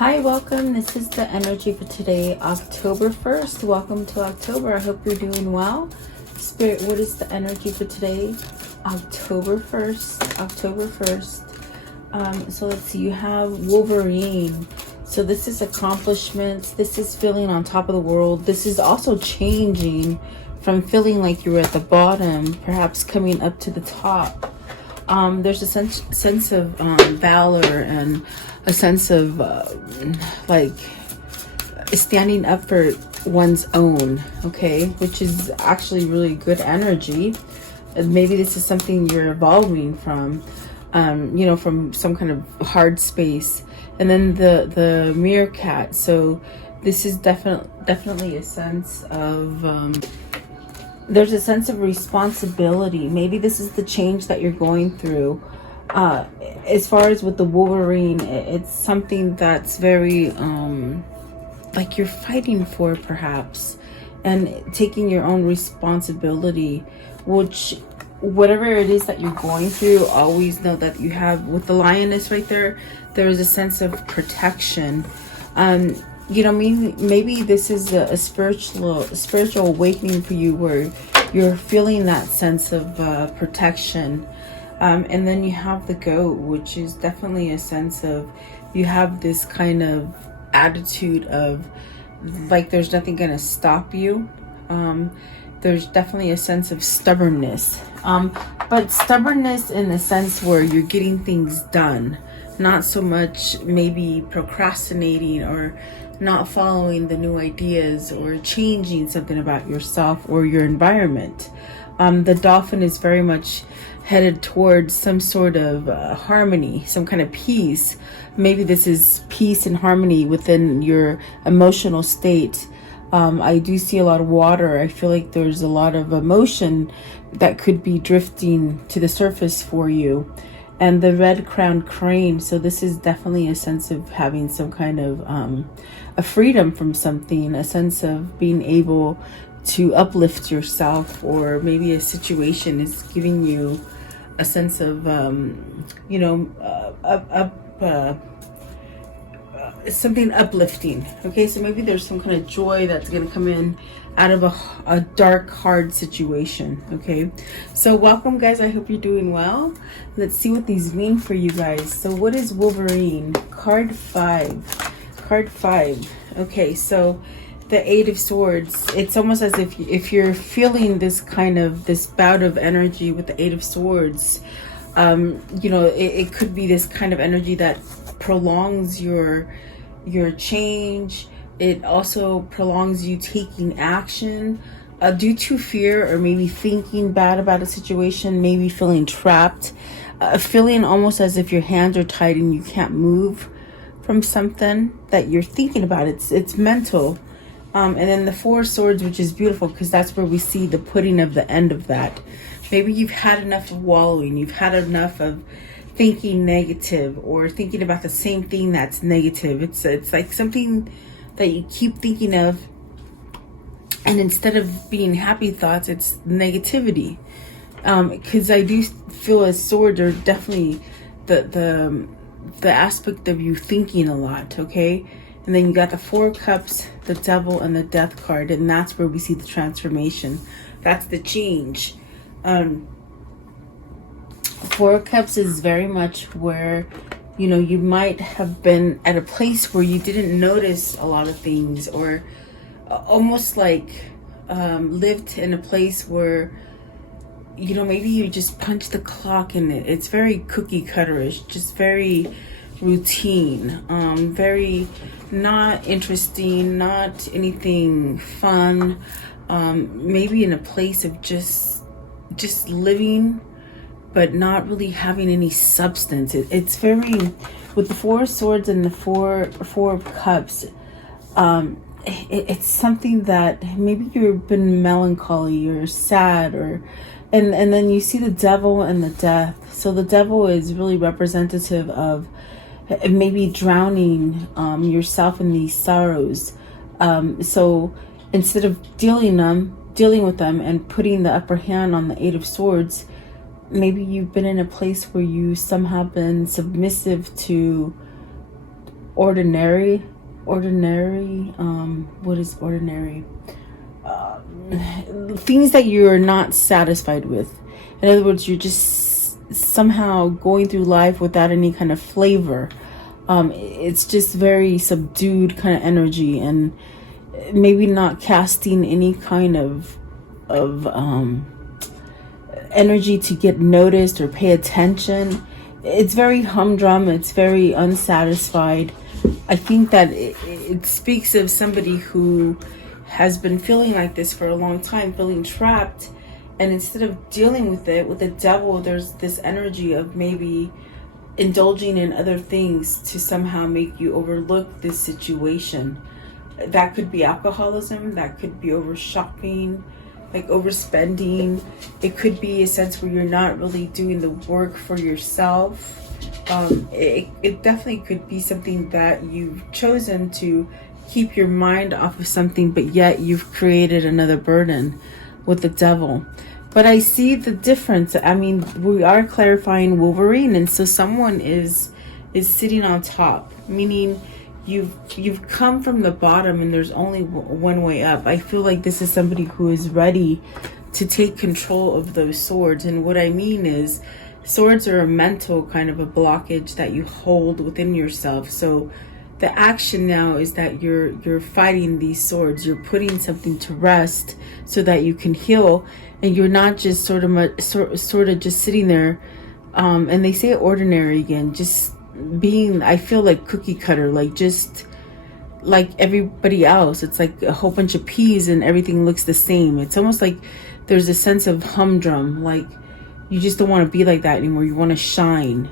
Hi, welcome. This is the energy for today, October 1st. Welcome to October. I hope you're doing well. Spirit, what is the energy for today? October 1st. October 1st. So let's see, you have Wolverine. So this is accomplishments. This is feeling on top of the world. This is also changing from feeling like you were at the bottom, perhaps coming up to the top. There's a sense of valor and a sense of like standing up for one's own, okay, which is actually really good energy. Maybe this is something you're evolving from, you know, from some kind of hard space. And then the meerkat. So this is definitely a sense of there's a sense of responsibility. Maybe this is the change that you're going through. As far as with the Wolverine, it's something that's very like you're fighting for, perhaps, and taking your own responsibility, which whatever it is that you're going through, always know that you have, with the lioness right there, there is a sense of protection. You know, maybe this is a spiritual awakening for you, where you're feeling that sense of protection. And then you have the goat, which is definitely a sense of, you have this kind of attitude of like there's nothing gonna stop you. There's definitely a sense of stubbornness, but stubbornness in the sense where you're getting things done, not so much maybe procrastinating or not following the new ideas or changing something about yourself or your environment. The dolphin is very much headed towards some sort of harmony, some kind of peace. Maybe this is peace and harmony within your emotional state. I do see a lot of water. I feel like there's a lot of emotion that could be drifting to the surface for you. And the red-crowned crane, so this is definitely a sense of having some kind of a freedom from something, a sense of being able to uplift yourself, or maybe a situation is giving you a sense of, you know, something uplifting. Okay, so maybe there's some kind of joy that's going to come in out of a dark, hard situation. Okay, so welcome, guys. I hope you're doing well. Let's see what these mean for you guys. So what is Wolverine? Card 5. Card 5. Okay, so the Eight of Swords. It's almost as if you're feeling this kind of, this bout of energy with the Eight of Swords. You know, it could be this kind of energy that prolongs your change. It also prolongs you taking action due to fear, or maybe thinking bad about a situation, maybe feeling trapped, feeling almost as if your hands are tied and you can't move from something that you're thinking about. It's mental. And then the Four of Swords, which is beautiful because that's where we see the putting of the end of that. Maybe you've had enough of wallowing. You've had enough of thinking negative or thinking about the same thing that's negative. It's like something that you keep thinking of, and instead of being happy thoughts, it's negativity. Because I do feel as swords are definitely the aspect of you thinking a lot. Okay, and then you got the Four of Cups, the Devil, and the Death card, and that's where we see the transformation. That's the change. Four of Cups is very much where, you know, you might have been at a place where you didn't notice a lot of things, or almost like lived in a place where, you know, maybe you just punch the clock and it's very cookie cutterish, just very routine, very not interesting, not anything fun. Maybe in a place of just living, but not really having any substance. It's very, with the Four of Swords and the Four of Cups, it's something that maybe you've been melancholy or sad, or and then you see the Devil and the Death. So the Devil is really representative of maybe drowning yourself in these sorrows. So instead of dealing with them and putting the upper hand on the Eight of Swords, maybe you've been in a place where you somehow been submissive to ordinary. What is ordinary? Things that you're not satisfied with. In other words, you're just somehow going through life without any kind of flavor. It's just very subdued kind of energy, and maybe not casting any kind of energy to get noticed or pay attention. It's very humdrum. It's very unsatisfied. I think that it speaks of somebody who has been feeling like this for a long time, feeling trapped, and instead of dealing with it with the devil, there's this energy of maybe indulging in other things to somehow make you overlook this situation. That could be alcoholism, that could be over shopping, like overspending. It could be a sense where you're not really doing the work for yourself. It definitely could be something that you've chosen to keep your mind off of something, but yet you've created another burden with the devil. But I see the difference. I mean, we are clarifying Wolverine, and so someone is sitting on top, meaning you've come from the bottom and there's only one way up. I feel like this is somebody who is ready to take control of those swords. And what I mean is, swords are a mental kind of a blockage that you hold within yourself. So the action now is that you're fighting these swords. You're putting something to rest so that you can heal, and you're not just sort of just sitting there. And they say ordinary again, just being, I feel like cookie cutter, like just like everybody else. It's like a whole bunch of peas and everything looks the same. It's almost like there's a sense of humdrum, like you just don't want to be like that anymore. You want to shine.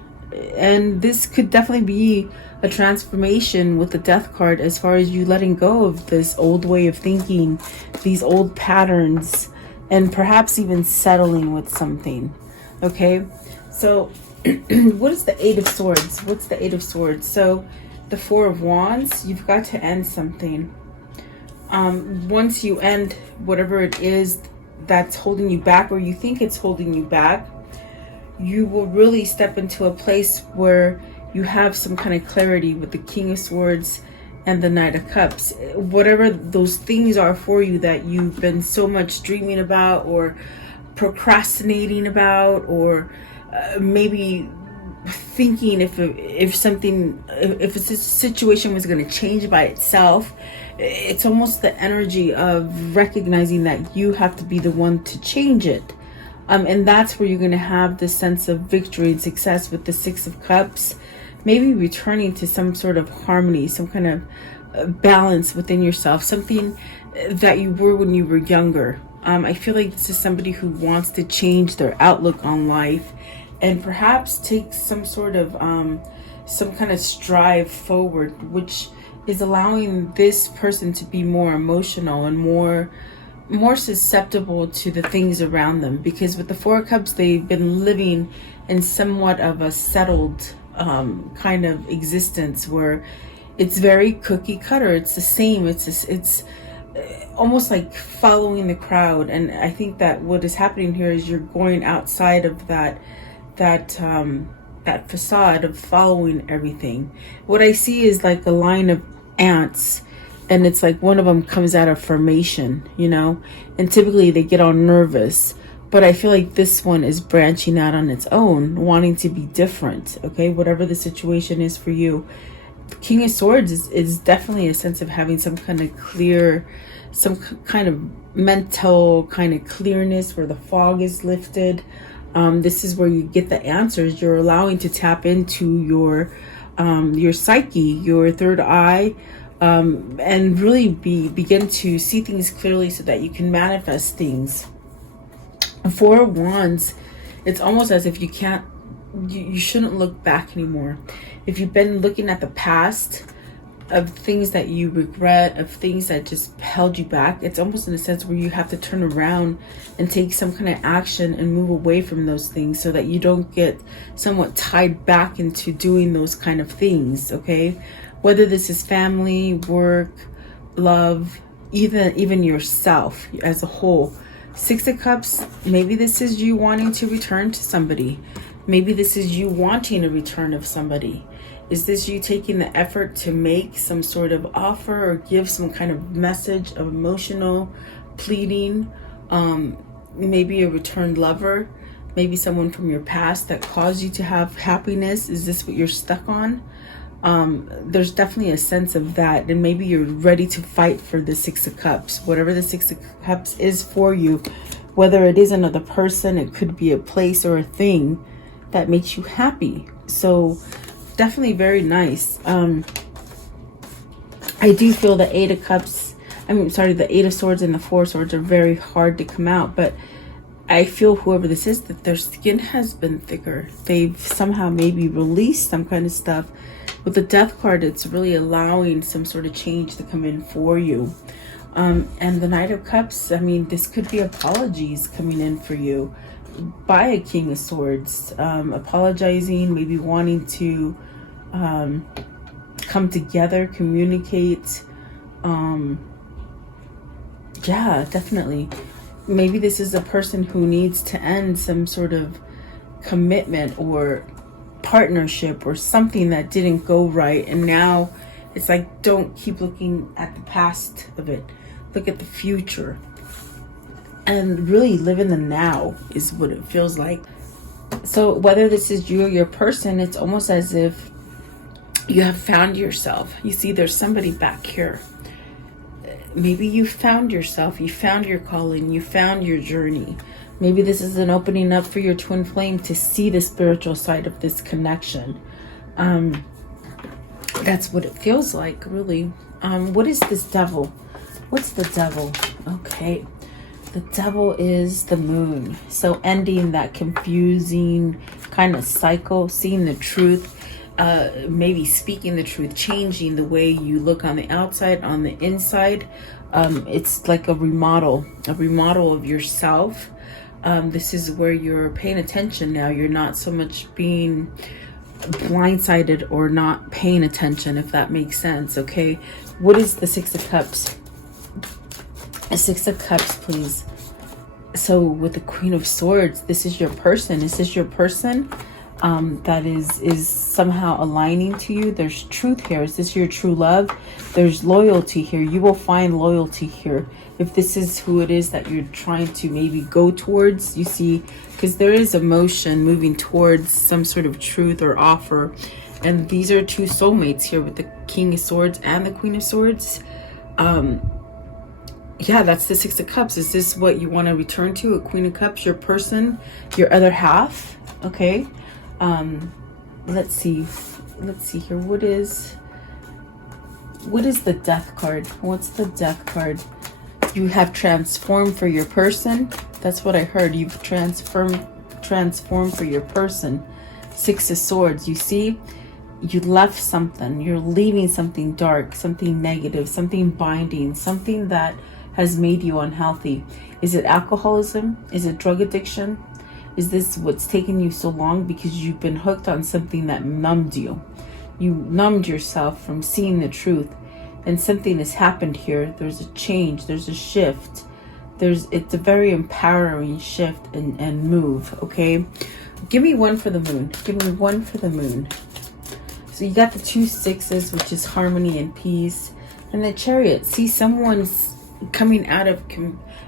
And this could definitely be a transformation with the Death card, as far as you letting go of this old way of thinking, these old patterns, and perhaps even settling with something. Okay, so what is the Eight of Swords? What's the Eight of Swords? So the Four of Wands, you've got to end something. Once you end whatever it is that's holding you back, or you think it's holding you back, you will really step into a place where you have some kind of clarity with the King of Swords and the Knight of Cups. Whatever those things are for you that you've been so much dreaming about, or procrastinating about, or maybe thinking if a situation was going to change by itself. It's almost the energy of recognizing that you have to be the one to change it. And that's where you're going to have this sense of victory and success with the Six of Cups. Maybe returning to some sort of harmony, some kind of balance within yourself, something that you were when you were younger. I feel like this is somebody who wants to change their outlook on life, and perhaps take some sort of some kind of strive forward, which is allowing this person to be more emotional and more susceptible to the things around them. Because with the Four of Cups, they've been living in somewhat of a settled kind of existence where it's very cookie cutter. It's the same. It's almost like following the crowd. And I think that what is happening here is you're going outside of that facade of following everything. What I see is like a line of ants, and it's like one of them comes out of formation, you know, and typically they get all nervous. But I feel like this one is branching out on its own, wanting to be different. Okay, whatever the situation is for you. The King of Swords is definitely a sense of having some kind of clear, some kind of mental kind of clearness where the fog is lifted. This is where you get the answers. You're allowing to tap into your psyche, your third eye, and really begin to see things clearly so that you can manifest things. Four of Wands, it's almost as if you shouldn't look back anymore. If you've been looking at the past of things that you regret, of things that just held you back, it's almost in a sense where you have to turn around and take some kind of action and move away from those things so that you don't get somewhat tied back into doing those kind of things. Okay, whether this is family, work, love, even yourself as a whole. Six of Cups, maybe this is you wanting to return to somebody. Maybe this is you wanting a return of somebody. Is this you taking the effort to make some sort of offer or give some kind of message of emotional pleading? Maybe a returned lover, maybe someone from your past that caused you to have happiness. Is this what you're stuck on? There's definitely a sense of that, and maybe you're ready to fight for the Six of Cups. Whatever the Six of Cups is for you, whether it is another person, it could be a place or a thing that makes you happy. So definitely very nice. I do feel the Eight of Cups, the Eight of Swords and the Four of Swords are very hard to come out, but I feel whoever this is, that their skin has been thicker. They've somehow maybe released some kind of stuff. With the Death card, it's really allowing some sort of change to come in for you. And the Knight of Cups, this could be apologies coming in for you by a King of Swords. Apologizing, maybe wanting to come together, communicate. Yeah, definitely. Maybe this is a person who needs to end some sort of commitment or partnership or something that didn't go right, and now it's like, don't keep looking at the past of it, look at the future and really live in the now is what it feels like. So whether this is you or your person, it's almost as if you have found yourself. You see, there's somebody back here. Maybe you found yourself, you found your calling, you found your journey. Maybe this is an opening up for your twin flame to see the spiritual side of this connection. That's what it feels like, really. What is this Devil? What's the Devil? Okay. The Devil is the Moon. So ending that confusing kind of cycle, seeing the truth, maybe speaking the truth, changing the way you look on the outside, on the inside. It's like a remodel of yourself. This is where you're paying attention now. You're not so much being blindsided or not paying attention, if that makes sense. Okay, what is the Six of Cups? A Six of Cups, please. So with the Queen of Swords, this is your person. Is this your person that is somehow aligning to you? There's truth here. Is this your true love? There's loyalty here. You will find loyalty here. If this is who it is that you're trying to maybe go towards, you see, because there is emotion moving towards some sort of truth or offer. And these are two soulmates here with the King of Swords and the Queen of Swords. Yeah, that's the Six of Cups. Is this what you want to return to? A Queen of Cups, your person, your other half. Okay. Let's see here. What is the Death card? What's the Death card? You have transformed for your person. That's what I heard. You've transformed for your person. Six of Swords. You see, you left something. You're leaving something dark, something negative, something binding, something that has made you unhealthy. Is it alcoholism? Is it drug addiction? Is this what's taken you so long? Because you've been hooked on something that numbed you. You numbed yourself from seeing the truth. And something has happened here. There's a change. There's a shift. It's a very empowering shift and move. Okay. Give me one for the Moon. Give me one for the Moon. So you got the two sixes, which is harmony and peace. And the Chariot. See, someone's coming out of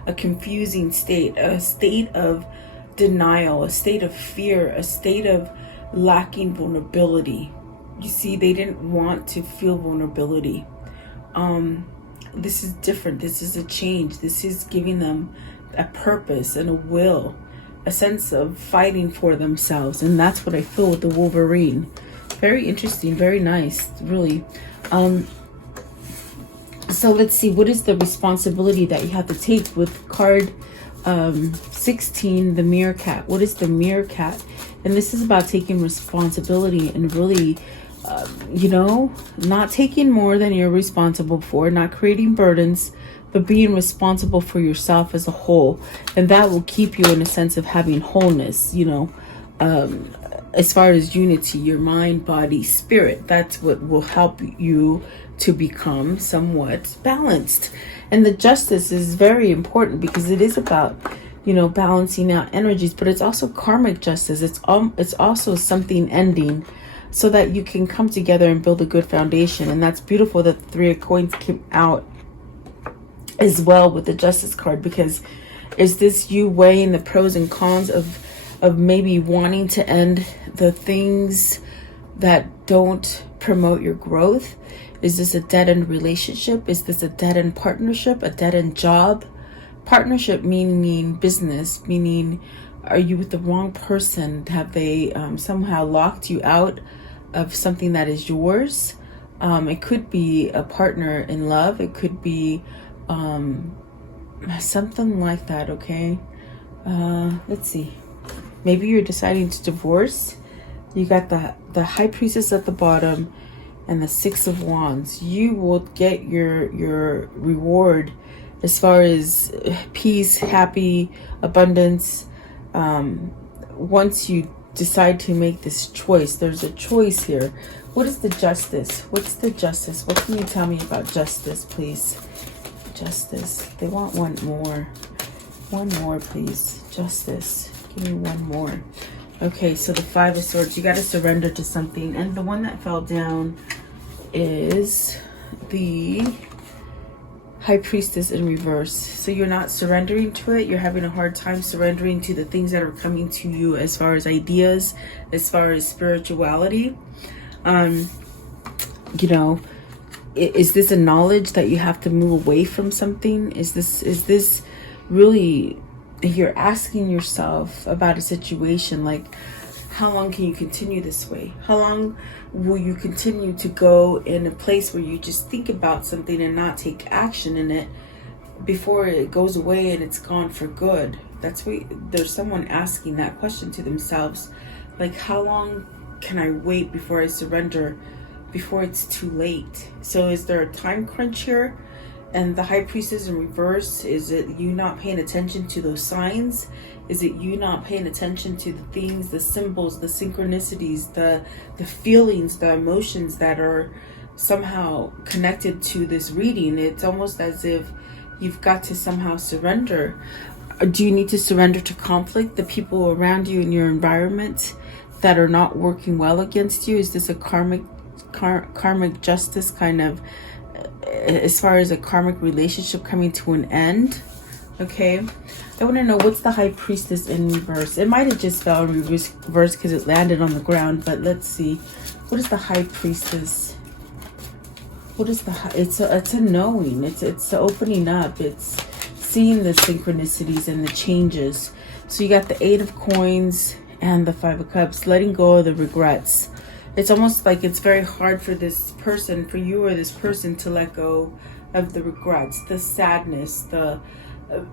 a confusing state. A state of denial. A state of fear. A state of lacking vulnerability. You see, they didn't want to feel vulnerability. This is different. This is a change. This is giving them a purpose and a will, a sense of fighting for themselves. And that's what I feel with the Wolverine. Very interesting. Very nice. Really. So let's see. What is the responsibility that you have to take with card 16, the Meerkat? What is the Meerkat? And this is about taking responsibility and really not taking more than you're responsible for, not creating burdens, but being responsible for yourself as a whole. And that will keep you in a sense of having wholeness, as far as unity, your mind, body, spirit. That's what will help you to become somewhat balanced. And the Justice is very important because it is about, balancing out energies, but it's also karmic justice. It's also something ending. so that you can come together and build a good foundation. And that's beautiful that the Three of Coins came out as well with the Justice card, because is this you weighing the pros and cons of maybe wanting to end the things that don't promote your growth? Is this a dead-end relationship? Is this a dead-end partnership? A dead-end job? Partnership meaning business, meaning are you with the wrong person? Have they somehow locked you out of something that is yours? It could be a partner in love. It could be something like that, okay? Let's see. Maybe you're deciding to divorce. You got the High Priestess at the bottom and the Six of Wands. You will get your reward as far as peace, happy, abundance. Once you decide to make this choice, there's a choice here. What is the Justice? What's the Justice? What can you tell me about Justice, please? Justice. They want one more. One more, please. Justice. Give me one more. Okay, so the Five of Swords. You got to surrender to something. And the one that fell down is the High Priestess in reverse. So you're not surrendering to it. You're having a hard time surrendering to the things that are coming to you as far as ideas, as far as spirituality. You know, is this a knowledge that you have to move away from something? Is this really, you're asking yourself about a situation like, how long can you continue this way? How long will you continue to go in a place where you just think about something and not take action in it before it goes away and it's gone for good? That's what there's someone asking that question to themselves. Like, how long can I wait before I surrender, before it's too late? So is there a time crunch here? And the High Priestess in reverse, is it you not paying attention to those signs? Is it you not paying attention to the things, the symbols, the synchronicities, the feelings, the emotions that are somehow connected to this reading? It's almost as if you've got to somehow surrender. Do you need to surrender to conflict? The people around you in your environment that are not working well against you? Is this a karmic justice kind of, as far as a karmic relationship coming to an end? Okay, I want to know, what's the High Priestess in reverse? It might have just fell in reverse because it landed on the ground, but let's see. What is the High Priestess? What is the it's a knowing. It's opening up. It's seeing the synchronicities and the changes. So you got the Eight of Coins and the Five of Cups, letting go of the regrets. It's almost like it's very hard for this person, for you or this person, to let go of the regrets, the sadness, the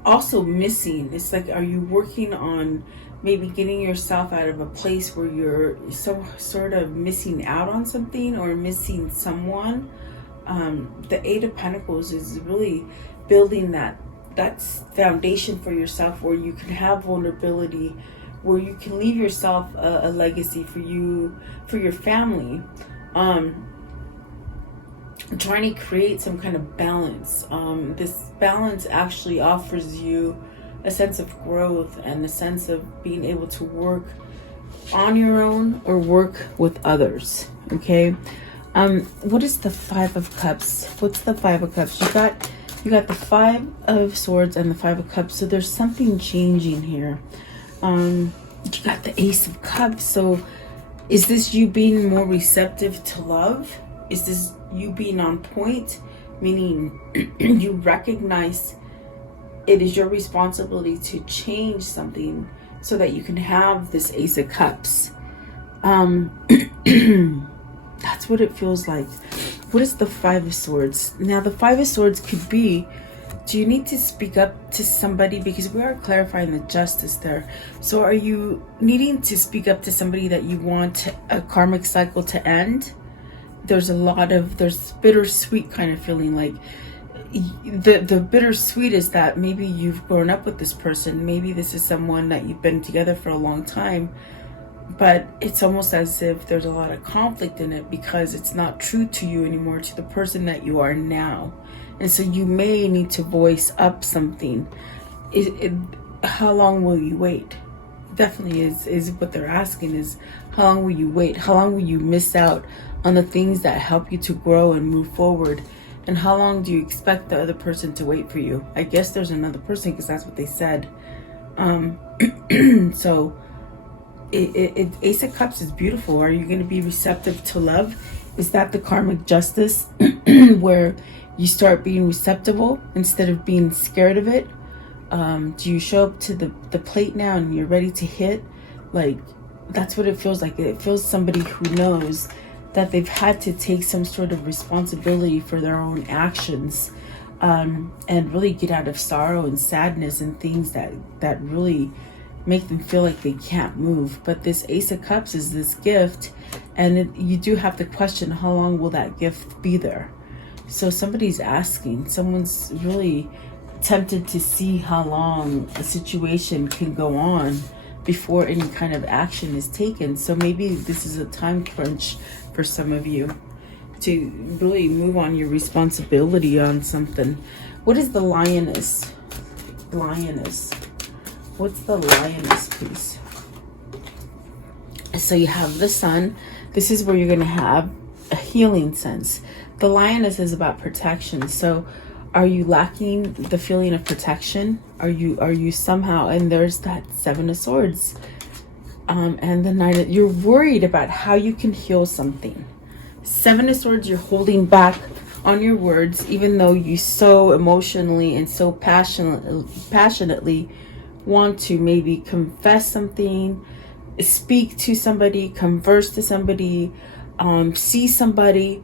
also missing. It's like, are you working on maybe getting yourself out of a place where you're some sort of missing out on something or missing someone? The Eight of Pentacles is really building that foundation for yourself where you can have vulnerability, where you can leave yourself a legacy for you, for your family. Trying to create some kind of balance. This balance actually offers you a sense of growth and a sense of being able to work on your own or work with others. Okay. What is the Five of Cups? What's the Five of Cups? You got the Five of Swords and the Five of Cups. So there's something changing here. You got the Ace of Cups. So is this you being more receptive to love? Is this you being on point? Meaning you recognize it is your responsibility to change something so that you can have this Ace of Cups. That's what it feels like. What is the Five of Swords? Now the Five of Swords could be, do you need to speak up to somebody? Because we are clarifying the justice there. So are you needing to speak up to somebody that you want a karmic cycle to end? There's there's bittersweet kind of feeling. Like the bittersweet is that maybe you've grown up with this person. Maybe this is someone that you've been together for a long time. But it's almost as if there's a lot of conflict in it because it's not true to you anymore, to the person that you are now. And so you may need to voice up something. How long will you wait? Definitely is what they're asking, is How long will you wait? How long will you miss out on the things that help you to grow and move forward? And how long do you expect the other person to wait for you? I guess there's another person, because that's what they said. So Ace of Cups is beautiful. Are you going to be receptive to love? Is that the karmic justice where you start being receptive instead of being scared of it? Do you show up to the plate now and you're ready to hit? Like, that's what it feels like. It feels somebody who knows that they've had to take some sort of responsibility for their own actions, and really get out of sorrow and sadness and things that really make them feel like they can't move. But this Ace of Cups is this gift, and you do have to question, how long will that gift be there? So somebody's asking, someone's really tempted to see how long a situation can go on before any kind of action is taken. So maybe this is a time crunch for some of you to really move on your responsibility on something. What is the lioness? Lioness. What's the lioness piece? So you have the sun. This is where you're going to have a healing sense. The lioness is about protection. So are you lacking the feeling of protection? Are you somehow, and there's that Seven of Swords, and the Nine. You're worried about how you can heal something. Seven of Swords, you're holding back on your words, even though you so emotionally and so passionately want to maybe confess something, speak to somebody, converse to somebody, see somebody.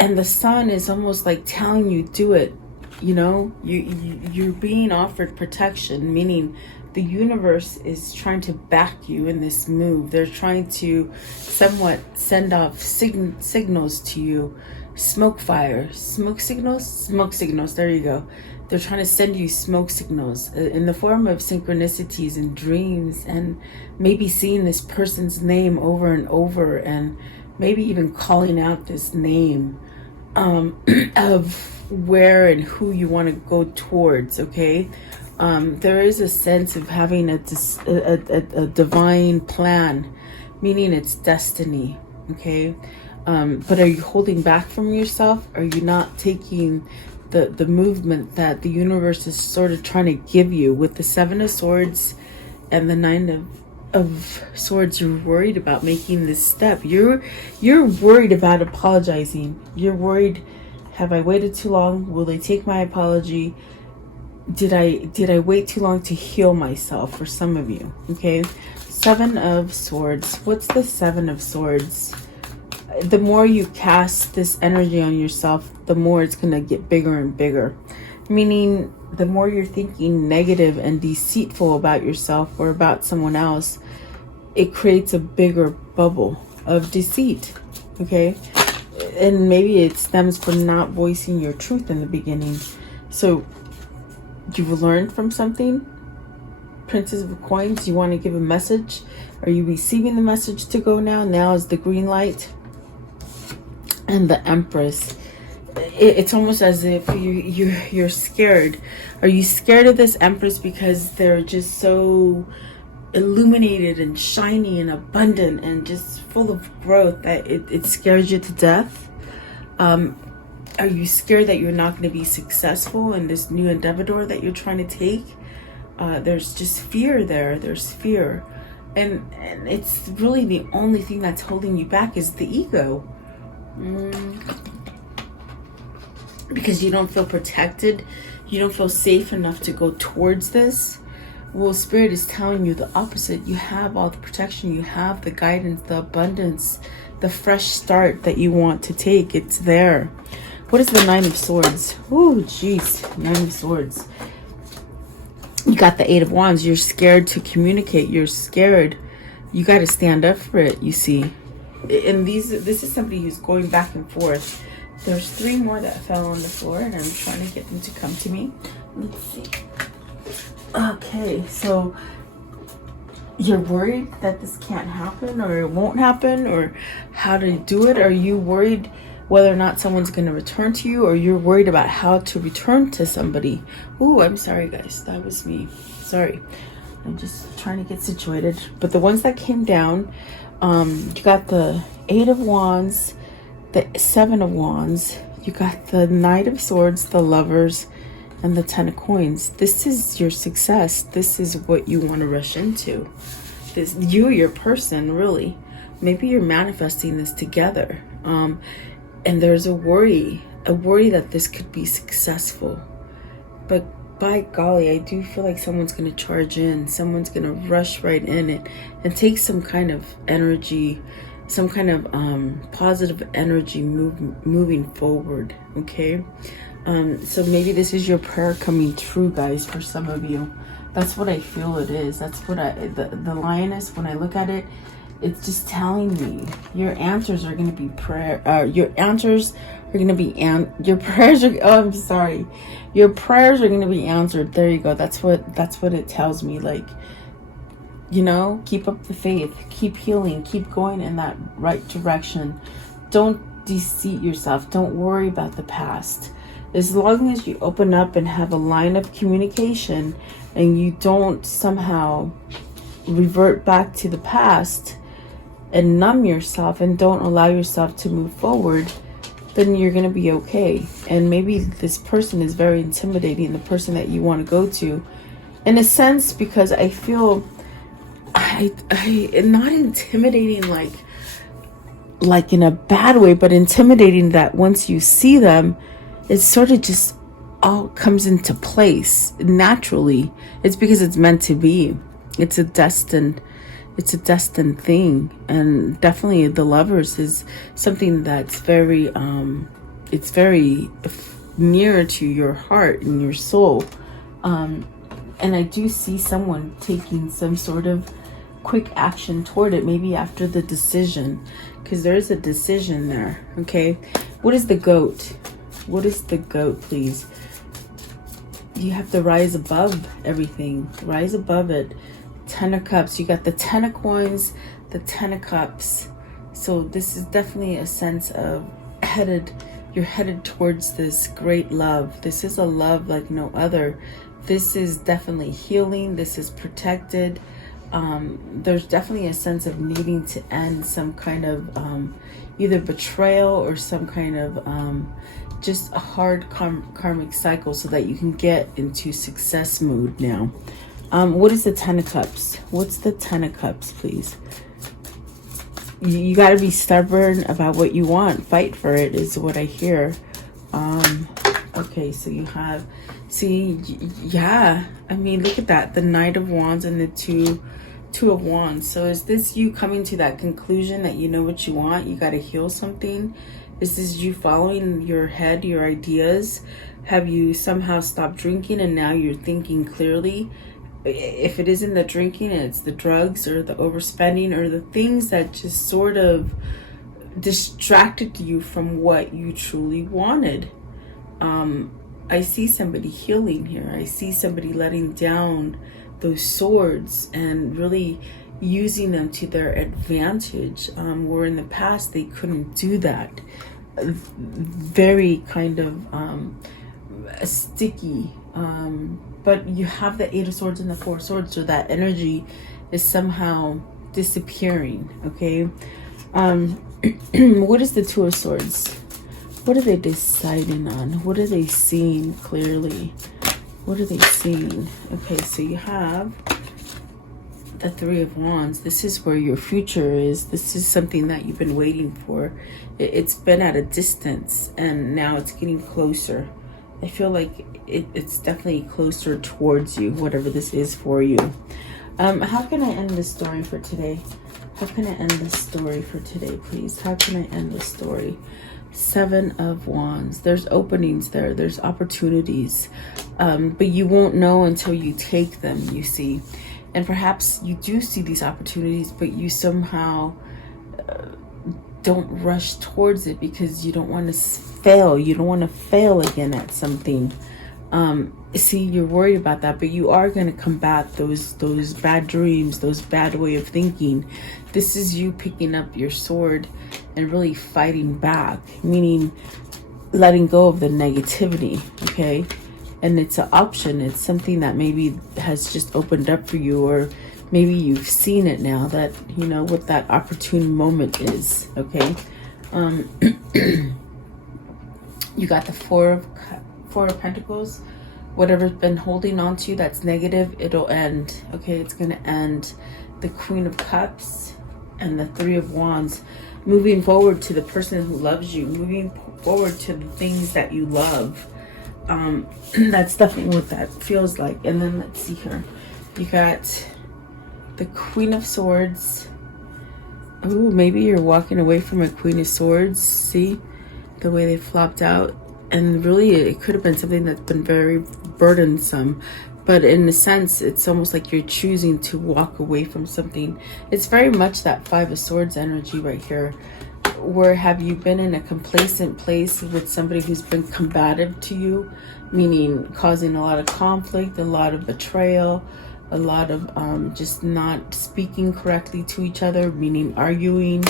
And the sun is almost like telling you, do it. You know, you're being offered protection, meaning the universe is trying to back you in this move. They're trying to somewhat send off signals to you. Smoke signals, there you go. They're trying to send you smoke signals in the form of synchronicities and dreams, and maybe seeing this person's name over and over, and maybe even calling out this name of where and who you want to go towards. Okay, there is a sense of having a divine plan, meaning it's destiny. Okay, but are you holding back from yourself? Are you not taking the movement that the universe is sort of trying to give you? With the Seven of Swords and the Nine of Swords, you're worried about making this step. You're worried about apologizing. You're worried, have I waited too long? Will they take my apology? Did I wait too long to heal myself? For some of you. Okay, Seven of Swords. What's the Seven of Swords? The more you cast this energy on yourself, the more it's going to get bigger and bigger. Meaning, the more you're thinking negative and deceitful about yourself or about someone else, it creates a bigger bubble of deceit. Okay? And maybe it stems from not voicing your truth in the beginning. So, you've learned from something. Princess of Coins, you want to give a message. Are you receiving the message to go now? Now is the green light. And the Empress. It's almost as if you're scared. Are you scared of this Empress because they're just so illuminated and shiny and abundant and just full of growth that it scares you to death? Are you scared that you're not going to be successful in this new endeavor that you're trying to take? There's just fear there. There's fear. And it's really the only thing that's holding you back is the ego. Because you don't feel protected, you don't feel safe enough to go towards this. Well, Spirit is telling you the opposite. You have all the protection, you have the guidance, the abundance, the fresh start that you want to take. It's there. What is the Nine of Swords? Oh, jeez, Nine of Swords. You got the Eight of Wands. You're scared to communicate. You're scared. You got to stand up for it, you see. And this is somebody who's going back and forth. There's three more that fell on the floor, and I'm trying to get them to come to me. Let's see. Okay, so you're worried that this can't happen, or it won't happen, or how to do it. Are you worried whether or not someone's going to return to you, or you're worried about how to return to somebody? Ooh, I'm sorry, guys. That was me. Sorry. I'm just trying to get situated. But the ones that came down, you got the 8 of Wands, the 7 of Wands, you got the Knight of Swords, the Lovers, and the 10 of Coins. This is your success. This is what you want to rush into. This, you, your person, really. Maybe you're manifesting this together. And there's a worry that this could be successful. But by golly, I do feel like someone's going to charge in. Someone's going to rush right in it and take some kind of energy, some kind of positive energy moving forward, okay? So maybe this is your prayer coming true, guys, for some of you. That's what I feel it is. That's what the lioness, when I look at it, it's just telling me your answers are going to be your answers are going to be, your prayers are, oh, I'm sorry. Your prayers are going to be answered. There you go. That's what it tells me. Like, you know, keep up the faith, keep healing, keep going in that right direction. Don't deceive yourself. Don't worry about the past. As long as you open up and have a line of communication and you don't somehow revert back to the past and numb yourself and don't allow yourself to move forward, then you're going to be okay. And maybe this person is very intimidating, the person that you want to go to, in a sense, because I feel I not intimidating like in a bad way, but intimidating that once you see them, it sort of just all comes into place naturally. It's because it's meant to be. It's a destined thing. And definitely the Lovers is something that's very it's very near to your heart and your soul. And I do see someone taking some sort of quick action toward it, maybe after the decision, because there is a decision there. Okay, what is the Goat? What is the Goat, please? You have to rise above everything. Rise above it. 10 of Cups. You got the 10 of Coins, the 10 of Cups. So this is definitely a sense of you're headed towards this great love. This is a love like no other. This is definitely healing. This is protected. There's definitely a sense of needing to end some kind of either betrayal or some kind of just a hard karmic cycle so that you can get into success mode now. What is the 10 of Cups? What's the 10 of Cups, please? You got to be stubborn about what you want. Fight for it is what I hear. Okay, so you have, yeah, I mean, look at that. The Knight of Wands and the Two of Wands. So is this you coming to that conclusion that you know what you want? You got to heal something? Is this you following your head, your ideas? Have you somehow stopped drinking and now you're thinking clearly? If it isn't the drinking, it's the drugs or the overspending or the things that just sort of distracted you from what you truly wanted. I see somebody healing here. I see somebody letting down those swords and really using them to their advantage, where in the past they couldn't do that. Very kind of sticky, but you have the 8 of Swords and the 4 of Swords, so that energy is somehow disappearing. Okay. What is the 2 of Swords? What are they deciding on? What are they seeing clearly? What are they seeing? Okay, so you have the 3 of Wands. This is where your future is. This is something that you've been waiting for. It's been at a distance and now it's getting closer. I feel like it's definitely closer towards you, whatever this is for you. How can I end this story for today? How can I end this story for today, please? How can I end this story? 7 of Wands. There's openings there. There's opportunities. But you won't know until you take them, you see. And perhaps you do see these opportunities, but you somehow don't rush towards it because you don't want to fail. You don't want to fail again at something. See, you're worried about that, but you are going to combat those bad dreams, those bad way of thinking. This is you picking up your sword and really fighting back, meaning letting go of the negativity, okay? and it's an option. It's something that maybe has just opened up for you, or maybe you've seen it now, that you know what that opportune moment is. Okay. You got the Four of Pentacles. Whatever's been holding on to you that's negative, it'll end. Okay, it's going to end. The Queen of Cups and the Three of Wands. Moving forward to the person who loves you. Moving forward to the things that you love. That's definitely what that feels like. And then let's see here. You got the Queen of Swords. Ooh, maybe you're walking away from a Queen of Swords. See the way they flopped out? And really, it could have been something that's been very burdensome. But in a sense, it's almost like you're choosing to walk away from something. It's very much that Five of Swords energy right here. Where have you been in a complacent place with somebody who's been combative to you? Meaning causing a lot of conflict, a lot of betrayal, a lot of just not speaking correctly to each other, meaning arguing.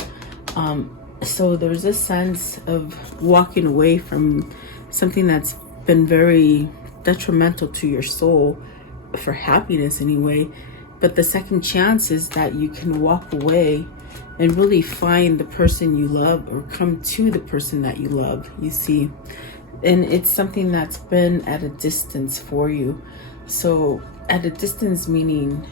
So there's a sense of walking away from something that's been very detrimental to your soul, for happiness anyway. But the second chance is that you can walk away and really find the person you love, or come to the person that you love, you see. And it's something that's been at a distance for you. So at a distance meaning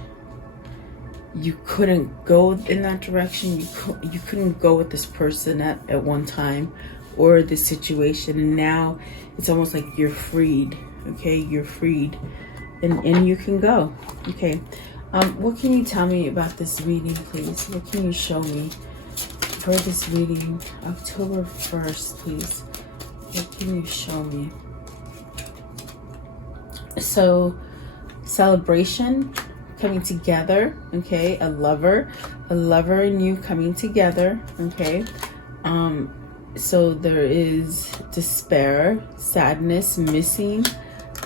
you couldn't go in that direction. You couldn't go with this person at one time, or this situation. And now it's almost like you're freed. Okay, you're freed, and you can go. Okay, what can you tell me about this reading, please? What can you show me for this reading, October 1st, please? What can you show me? So, celebration, coming together. Okay, a lover and you coming together. Okay, so there is despair, sadness, missing,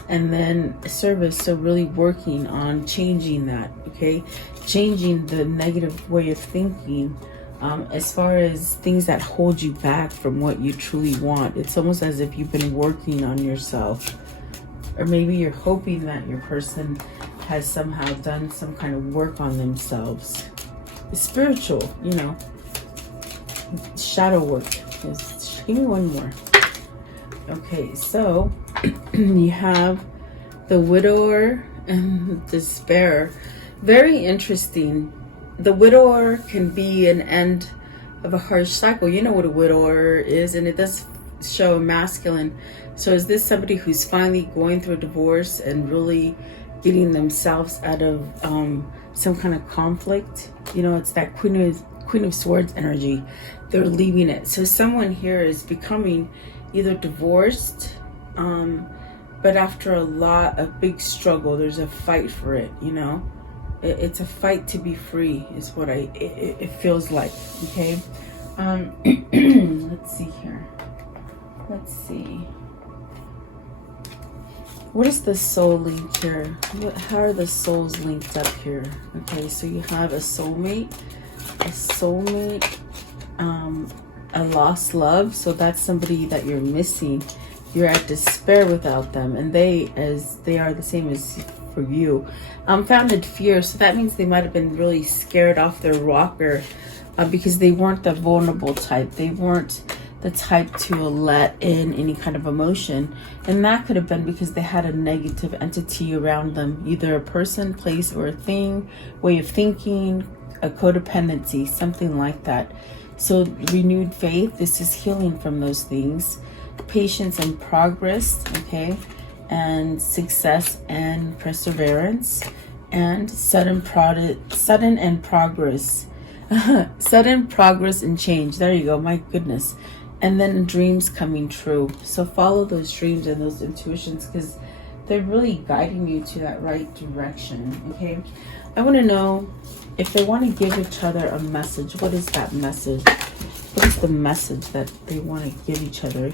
and then service. So really working on changing that. Okay, changing the negative way of thinking, as far as things that hold you back from what you truly want. It's almost as if you've been working on yourself, or maybe you're hoping that your person has somehow done some kind of work on themselves. It's spiritual, you know, shadow work. Give me one more. Okay, so you have the Widower and Despair. Very interesting. The Widower can be an end of a harsh cycle. You know what a widower is, and it does show masculine. So is this somebody who's finally going through a divorce and really getting themselves out of some kind of conflict? You know, it's that Queen of Swords energy. They're leaving it. So someone here is becoming either divorced, but after a big struggle, there's a fight for it, you know. It's a fight to be free is what it feels like. Okay. Let's see here. Let's see. What is the soul link here? How are the souls linked up here? Okay, so you have a soulmate, a lost love. So that's somebody that you're missing. You're at despair without them, and they are the same as for you. Founded fear. So that means they might have been really scared off their rocker, because they weren't the vulnerable type. They weren't the type to let in any kind of emotion, and that could have been because they had a negative entity around them, either a person, place, or a thing, way of thinking, a codependency, something like that. So renewed faith, this is healing from those things. Patience and progress, okay, and success and perseverance, and sudden progress and change. There you go. My goodness. And then dreams coming true. So follow those dreams and those intuitions, because they're really guiding you to that right direction. Okay, I want to know if they want to give each other a message. What is that message? What is the message that they want to give each other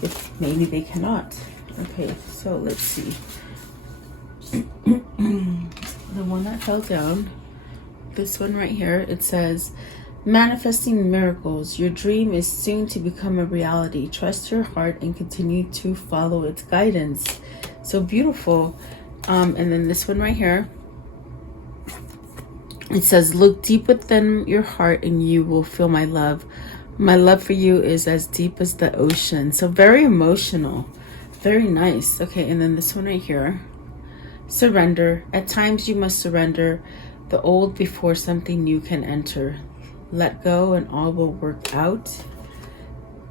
if maybe they cannot? Okay, so let's see. The one that fell down, this one right here, it says, manifesting miracles. Your dream is soon to become a reality. Trust your heart and continue to follow its guidance. So beautiful. And then this one right here, it says, look deep within your heart and you will feel my love. My love for you is as deep as the ocean. So very emotional, very nice. Okay, and then this one right here, surrender. At times you must surrender the old before something new can enter. Let go and all will work out.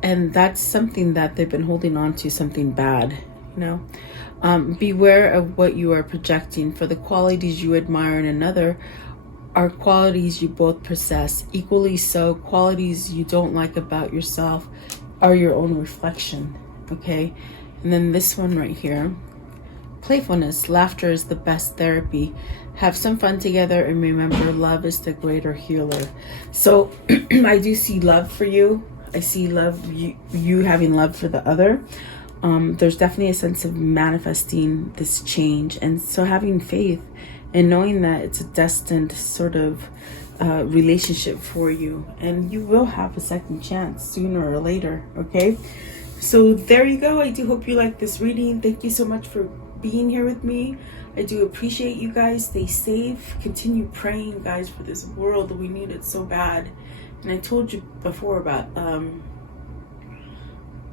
And that's something that they've been holding on to, something bad, you know. Beware of what you are projecting, for the qualities you admire in another are qualities you both possess. Equally so, qualities you don't like about yourself are your own reflection. Okay, and then this one right here, playfulness. Laughter is the best therapy. Have some fun together and remember, love is the greater healer. So I do see love for you. I see love, you having love for the other. There's definitely a sense of manifesting this change, and so having faith and knowing that it's a destined sort of relationship for you, and you will have a second chance sooner or later. Okay, so there you go. I do hope you like this reading. Thank you so much for being here with me. I do appreciate you guys. Stay safe. Continue praying, guys, for this world. We need it so bad. And I told you before about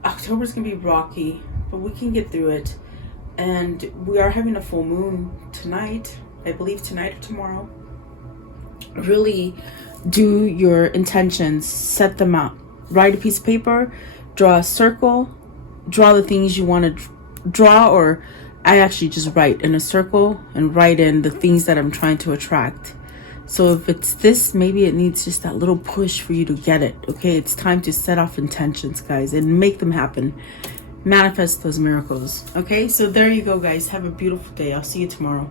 October's gonna be rocky, but we can get through it. And we are having a full moon tonight, I believe tonight or tomorrow. Really do your intentions, set them out. Write a piece of paper, draw a circle, draw the things you want to draw, or I actually just write in a circle and write in the things that I'm trying to attract. So if it's this, maybe it needs just that little push for you to get it. Okay, it's time to set off intentions, guys, and make them happen. Manifest those miracles. Okay, so there you go, guys. Have a beautiful day. I'll see you tomorrow.